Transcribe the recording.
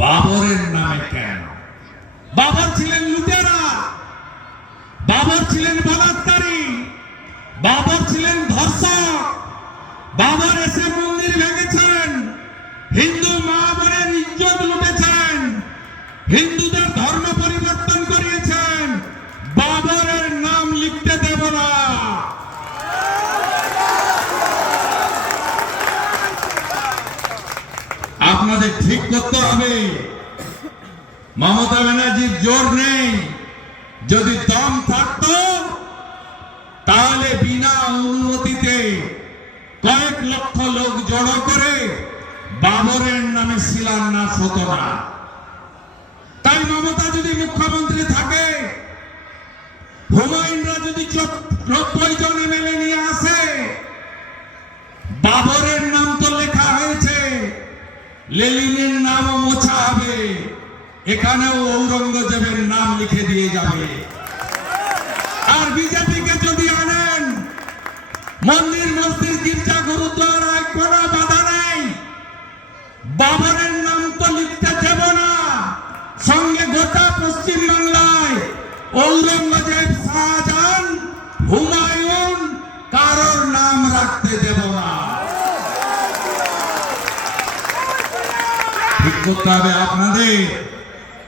বাবরের নামে কেন? বাবর ছিলেন লুটেরা, বাবর ছিলেন বলাৎকারী, বাবর ছিলেন ধর্ষক, বাবর এসে মন্দির ভেঙেছেন, হিন্দু মা বোনের ইজ্জত লুটেছেন, হিন্দুদের ধর্ম পরিবর্তন করিয়েছেন। বাবরের নাম লিখতে দেব না। আপনাদের ঠিক করতে হবে। মমতা ব্যানার্জির জোর নেই, যদি দম থাকতো তাহলে বিনা অনুমতিতে কয়েক লক্ষ লোক জড়ো করে বাবরের নামে শিলান্যাস হতো না। তাই মমতা যদি মুখ্যমন্ত্রী থাকে, হুমায়ুনরা যদি 90 জন এমএলএ নিয়ে আসে, বাবরের নাম তো লেখা হয়েছে, লেনিনের নামও মোছা হবে, এখানেও ঔরঙ্গজেবের নাম লিখে দিয়ে যাবে। আর বিজেপিকে যদি আনেন, মন্দির মসজিদ গির্জা গুরুদ্বারায় কোনো বাধা নেই, বাবরের নাম তো লিখতে দেব না। সঙ্গে গোটা পশ্চিম বাংলায় ঔরঙ্গজেব, শাহজাহান, হুমায়ুন কারোর নাম রাখতে দেব না। ঠিক করতে হবে আপনাদের।